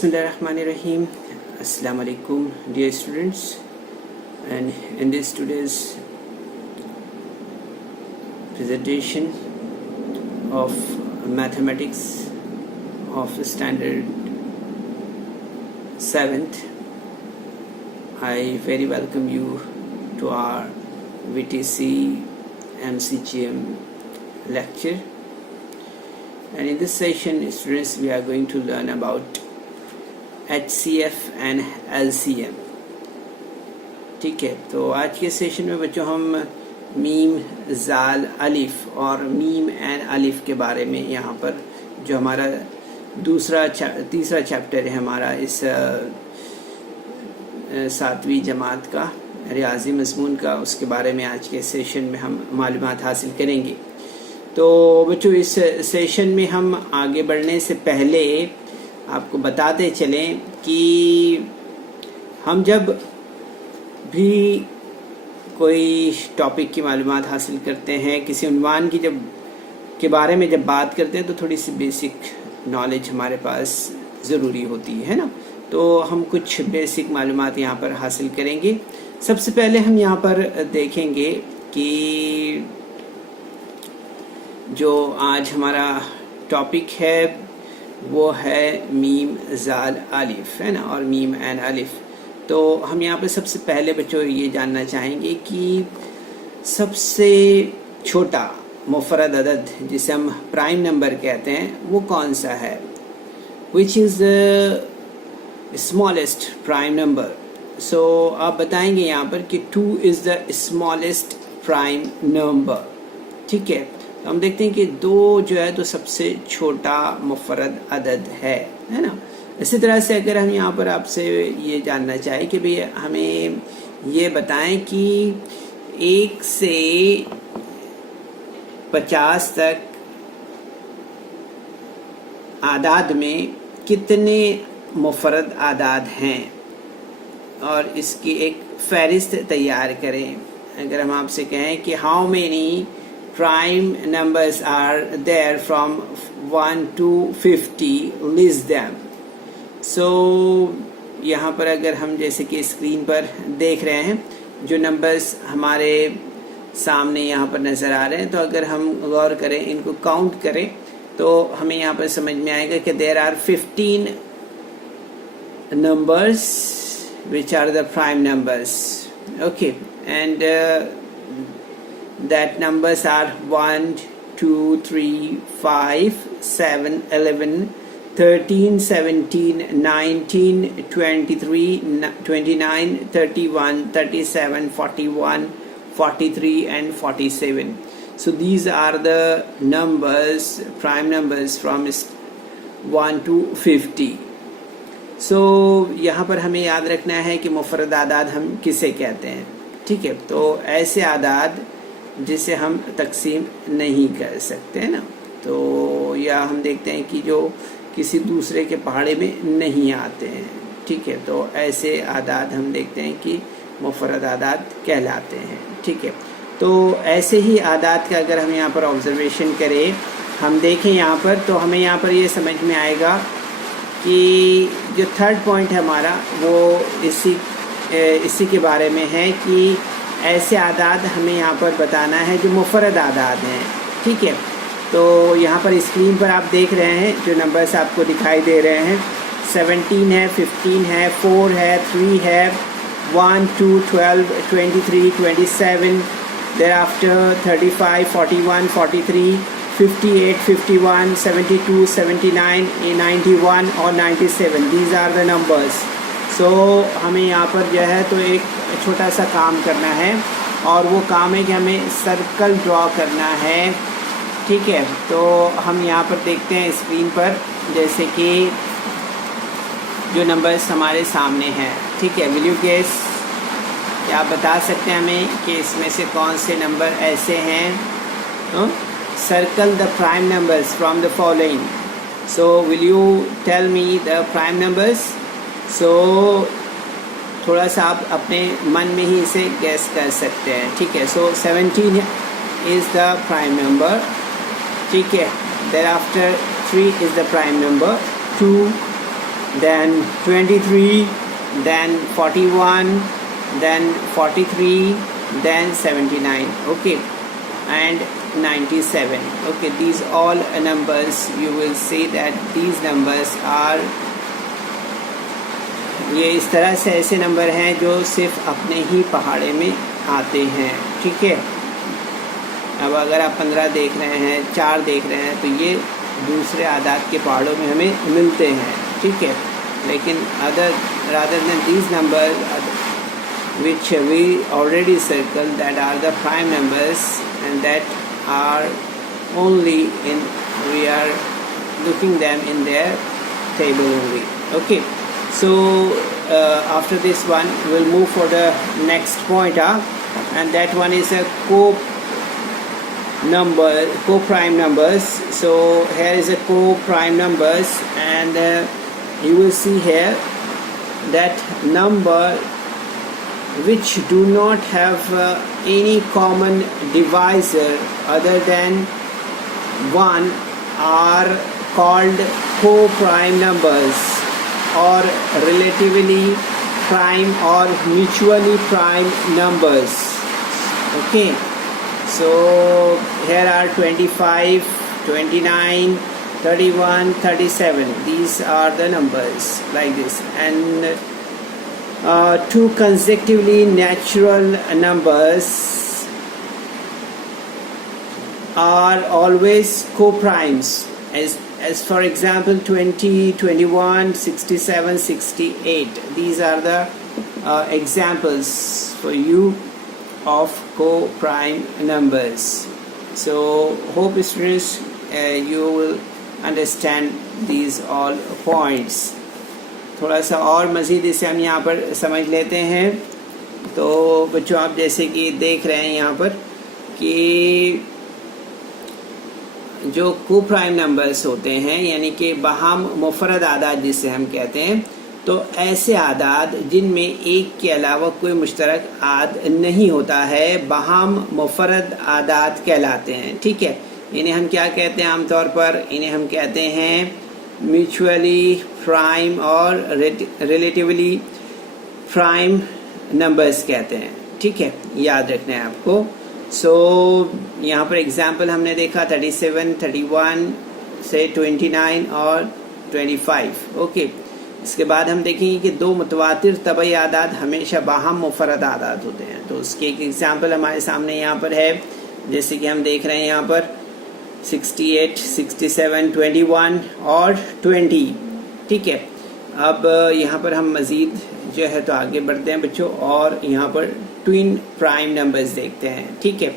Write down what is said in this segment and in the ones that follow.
Bismillahirrahmanirrahim. Assalamu alaikum, dear students. And in this today's presentation of mathematics of standard 7th, I very welcome you to our VTC MCGM lecture. And in this session, students, we are going to learn about HCF and LCM. ठीक है, तो आज के सेशन में बच्चों हम मीम जाल अलिफ और मीम एन अलिफ के बारे में यहाँ पर जो हमारा तीसरा चैप्टर है हमारा इस 7वीं जमात का रियाजी मज़मून का, उसके बारे में आज के सेशन में हम मालूमात हासिल करेंगे। तो बच्चों इस सेशन में हम आगे बढ़ने से पहले आपको बताते चलें कि हम जब भी कोई टॉपिक की मालूमात हासिल करते हैं, किसी उन्वान की के बारे में जब बात करते हैं, तो थोड़ी सी बेसिक नॉलेज हमारे पास ज़रूरी होती है ना। तो हम कुछ बेसिक मालूमात यहाँ पर हासिल करेंगे। सबसे पहले हम यहाँ पर देखेंगे कि जो आज हमारा टॉपिक है वो है मीम जाल अलिफ, है ना, और मीम एन अलिफ। तो हम यहाँ पे सबसे पहले बच्चों ये जानना चाहेंगे कि सबसे छोटा मुफरद अदद जिसे हम प्राइम नंबर कहते हैं वो कौन सा है, which is the smallest prime number. So आप बताएंगे यहाँ पर कि 2 is the smallest prime number. ठीक है, तो हम देखते हैं कि 2 जो है तो सबसे छोटा मुफरद अदद है ना। इसी तरह से अगर हम यहाँ पर आपसे ये जानना चाहें कि भाई हमें ये बताएं कि 1 से 50 तक आदाद में कितने मुफरद आदाद हैं और इसकी एक फहरिस्त तैयार करें। अगर हम आपसे कहें कि how many prime numbers are there from 1 to 50, list them. So यहाँ पर अगर हम जैसे कि स्क्रीन पर देख रहे हैं जो नंबर्स हमारे सामने यहाँ पर नज़र आ रहे हैं, तो अगर हम गौर करें, इनको काउंट करें, तो हमें यहाँ पर समझ में आएगा कि there are 15 numbers which are the prime numbers. Okay, and that numbers are 1, 2, 3, 5, 7, 11, 13, 17, 19, 23, 29, 31, 37, 41, 43 and 47. So these are the numbers, prime numbers from 1 to 50. So यहाँ पर हमें याद रखना है कि मुफरद आदाद हम किसे कहते हैं। ठीक है, तो ऐसे आदाद जिसे हम तकसीम नहीं कर सकते हैं ना, तो या हम देखते हैं कि जो किसी दूसरे के पहाड़े में नहीं आते हैं। ठीक है, तो ऐसे आदाद हम देखते हैं कि मुफरद आदाद कहलाते हैं। ठीक है, तो ऐसे ही आदाद का अगर हम यहाँ पर ऑब्जर्वेशन करें, हम देखें यहाँ पर, तो हमें यहाँ पर ये समझ में आएगा कि जो थर्ड पॉइंट है हमारा वो इसी के बारे में है कि ऐसे आदाद हमें यहाँ पर बताना है जो मुफरद आदाद हैं। ठीक है, तो यहाँ पर स्क्रीन पर आप देख रहे हैं जो नंबर्स आपको दिखाई दे रहे हैं, 17 है, 15 है, 4 है, 3 है, 1, 2, 12, 23, 27, thereafter 35, 41, 43, 58, 51, 72, 79, 91 और 97. These are the numbers. So हमें यहाँ पर जो है तो एक छोटा सा काम करना है, और वो काम है कि हमें सर्कल ड्रॉ करना है। ठीक है, तो हम यहाँ पर देखते हैं स्क्रीन पर जैसे कि जो नंबर्स हमारे सामने हैं। ठीक है, विल यू गेस, क्या आप बता सकते हैं हमें कि इसमें से कौन से नंबर ऐसे हैं? Circle the prime numbers from the following. So will you tell me the prime numbers. So थोड़ा सा आप अपने मन में ही इसे गैस कर सकते हैं। ठीक है, सो 17 इज़ द प्राइम नंबर। ठीक है, thereafter 3 is the prime number, 2, then 23, then 41, then 43, then 79, okay, and 97. Okay, these all numbers, you will see that these numbers are, ये इस तरह से ऐसे नंबर हैं जो सिर्फ अपने ही पहाड़े में आते हैं, ठीक है। अब अगर आप 15 देख रहे हैं, 4 देख रहे हैं, तो ये दूसरे आदाद के पहाड़ों में हमें मिलते हैं, ठीक है। लेकिन rather than these numbers which we already circled, that are the prime numbers and that are only in, we are looking them in their table only, okay. So after this one we'll move for the next point, and that one is a co-prime numbers. So here is a co-prime numbers, and you will see here that number which do not have any common divisor other than 1 are called co-prime numbers, or relatively prime or mutually prime numbers, okay. So here are 25, 29, 31, 37. These are the numbers like this. And two consecutively natural numbers are always co-primes, as for example 20, 21, 67, 68. These are the examples for you of co-prime numbers. So hope students you will understand these all points. थोड़ा सा और मज़ीद इसे हम यहाँ पर समझ लेते हैं। तो बच्चों, आप जैसे कि देख रहे हैं यहाँ पर कि जो को-प्राइम नंबर्स होते हैं, यानी कि बहम मुफरद आदाद जिसे हम कहते हैं, तो ऐसे आदाद जिनमें एक के अलावा कोई मुश्तरक आद नहीं होता है बहम मुफरद आदाद कहलाते हैं, ठीक है। इन्हें हम क्या कहते हैं आमतौर पर? इन्हें हम कहते हैं म्यूचुअली प्राइम और रिलेटिवली प्राइम नंबर्स कहते हैं, ठीक है, याद रखना है आपको। सो यहाँ पर एग्जांपल हमने देखा 37, 31 से 29 और 25, ओके। इसके बाद हम देखेंगे कि दो मुतवातिर तबई आदाद हमेशा बाहम मुफरद आदाद होते हैं। तो उसके एक एग्जांपल हमारे सामने यहाँ पर है, जैसे कि हम देख रहे हैं यहाँ पर 68, 67, 21 और 20, ठीक है। अब यहाँ पर हम मज़ीद जो है तो आगे बढ़ते हैं बच्चों, और यहाँ पर ट्विन प्राइम नंबर्स देखते हैं, ठीक है।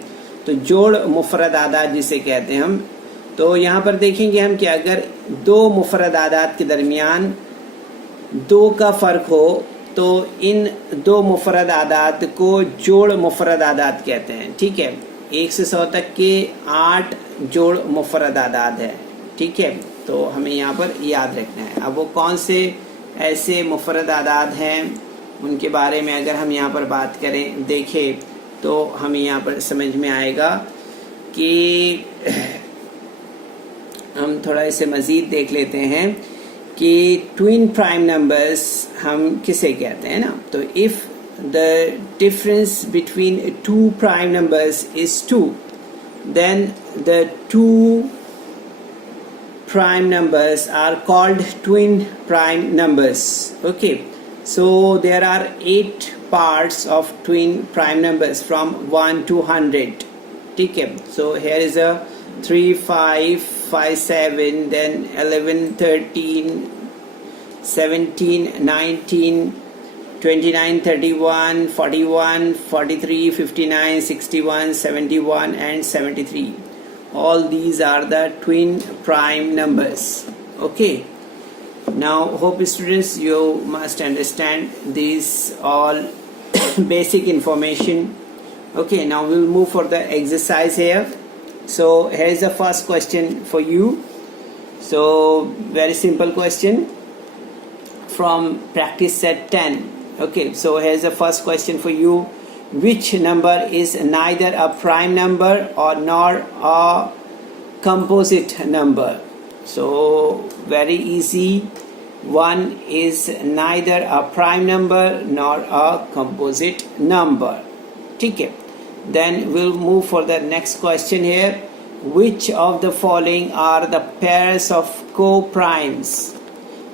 तो जोड़ मुफरद आदाद जिसे कहते हैं हम, तो यहाँ पर देखेंगे हम कि अगर दो मुफरद आदाद के दरमियान 2 का फ़र्क हो तो इन दो मुफरद आदाद को जोड़ मुफरद आदाद कहते हैं, ठीक है। 1 से 100 तक के 8 जोड़ मुफरद आदाद है, ठीक है। तो हमें यहाँ पर याद रखना है। अब वो कौन से ऐसे मुफरद आदाद हैं उनके बारे में अगर हम यहाँ पर बात करें, देखें, तो हमें यहाँ पर समझ में आएगा कि हम थोड़ा इसे मज़ीद देख लेते हैं कि ट्विन प्राइम नंबर्स हम किसे कहते हैं ना। तो if the difference between two prime numbers is 2, then the two prime numbers are called twin prime numbers, okay. So there are 8 parts of twin prime numbers from 1 to 100, ठीक है। So here is a 3, 5, 5, 7, then 11, 13, 17, 19, 29, 31, 41, 43, 59, 61, 71 and 73. All these are the twin prime numbers, okay. Now hope students you must understand these all basic information, okay. Now we will move for the exercise here. So here is the first question for you. So very simple question from practice set 10. Okay, so here's the first question for you. Which number is neither a prime number or nor a composite number? So very easy. 1 is neither a prime number nor a composite number. ठीक है. Then we'll move for the next question here. Which of the following are the pairs of co-primes?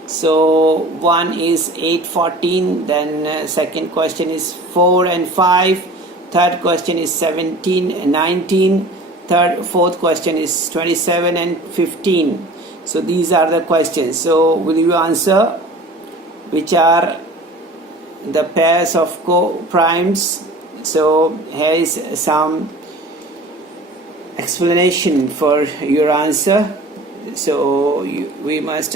So one is 8, 14. Then second question is 4 and 5. Third question is 17, 19. Fourth question is 27 and 15. So these are the questions. So will you answer which are the pairs of co-primes? So here is some explanation for your answer. So we must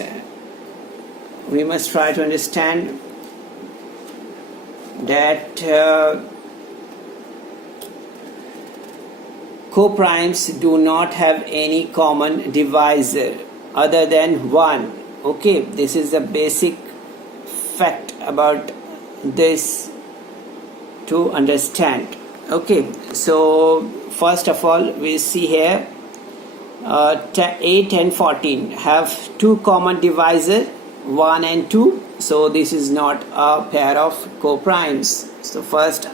try to understand that co-primes do not have any common divisor other than 1. Okay, this is the basic fact about this to understand. Okay, so first of all we see here 8 and 14 have two common divisors, 1 and 2. So this is not a pair of co-primes. So first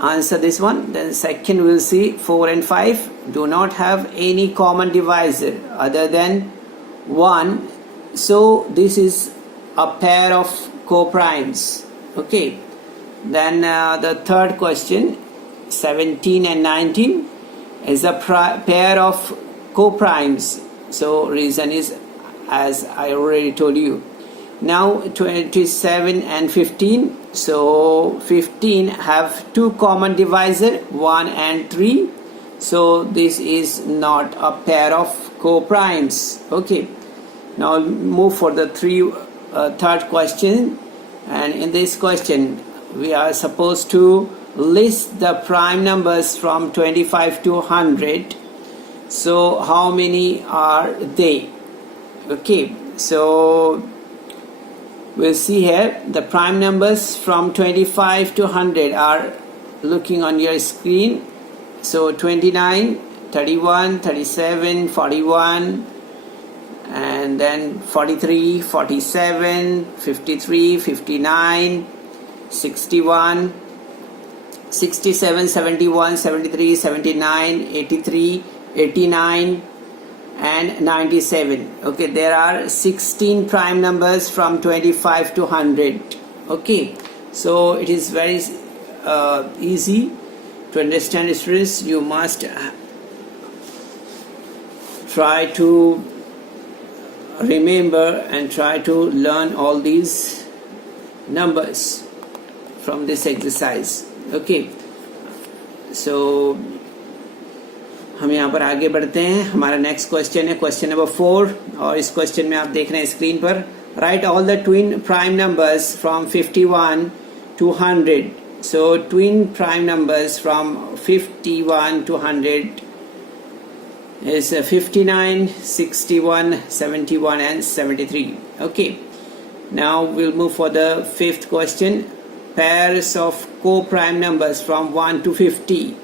answer this one. Then second we'll see 4 and 5 do not have any common divisor other than 1. So this is a pair of co-primes. Okay. Then the third question, 17 and 19 is a pair of co-primes. So reason is as I already told you. Now 27 and 15. So 15 have two common divisor, 1 and 3. So this is not a pair of co-primes. Okay. Now move for the third question. And in this question we are supposed to list the prime numbers from 25 to 100. So how many are they? Okay, so we'll see here the prime numbers from 25 to 100 are looking on your screen. So 29, 31, 37, 41, and then 43, 47, 53, 59, 61, 67, 71, 73, 79, 83, 89 and 97. Okay, there are 16 prime numbers from 25 to 100. Okay, so it is very easy to understand, students. You must try to remember and try to learn all these numbers from this exercise. Okay, so हम यहाँ पर आगे बढ़ते हैं. हमारा next question है question number 4. और इस क्वेश्चन में आप देख रहे हैं स्क्रीन पर, right all the twin prime numbers from 51 to 100. So twin prime numbers from 51 to 100 is 59, 61, 71 and 73. Okay, now we'll move for the fifth question. Pairs of co-prime numbers from 1 to 50.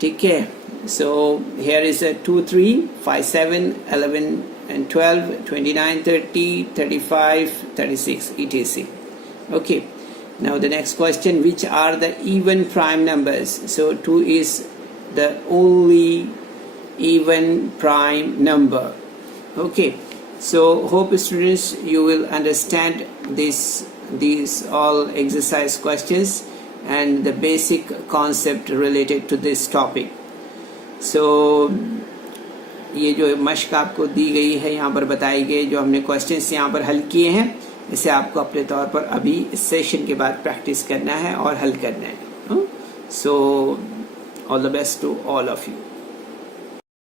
ठीक है. So here is a 2, 3, 5, 7, 11 and 12, 29, 30, 35, 36, etc. Okay. Now the next question, which are the even prime numbers? So 2 is the only even prime number. Okay. So hope students you will understand these all exercise questions and the basic concept related to this topic. So ये जो मश्क आपको दी गई है यहाँ पर बताई गई, जो हमने क्वेश्चंस यहाँ पर हल किए हैं, इसे आपको अपने तौर पर अभी इस सेशन के बाद प्रैक्टिस करना है और हल करना है. So all the best to all of you.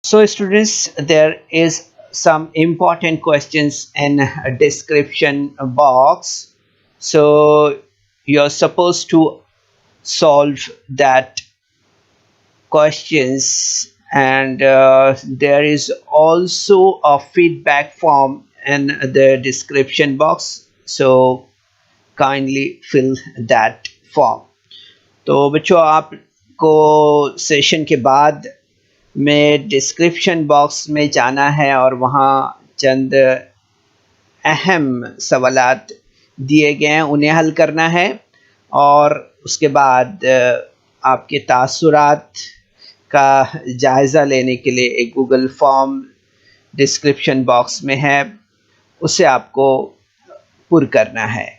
So students, there is some important questions in a description box. So you're supposed to solve that questions, and there is also a feedback form in the description box. So kindly fill that form. तो बच्चों आपको सेशन के बाद में description box में जाना है और वहाँ चंद اہم سوالات دیے گئے ہیں انہیں حل کرنا ہے، اور اس کے بعد آپ کے تاثرات کا جائزہ لینے کے لیے ایک گوگل فارم ڈسکرپشن باکس میں ہے، اسے آپ کو پر کرنا ہے۔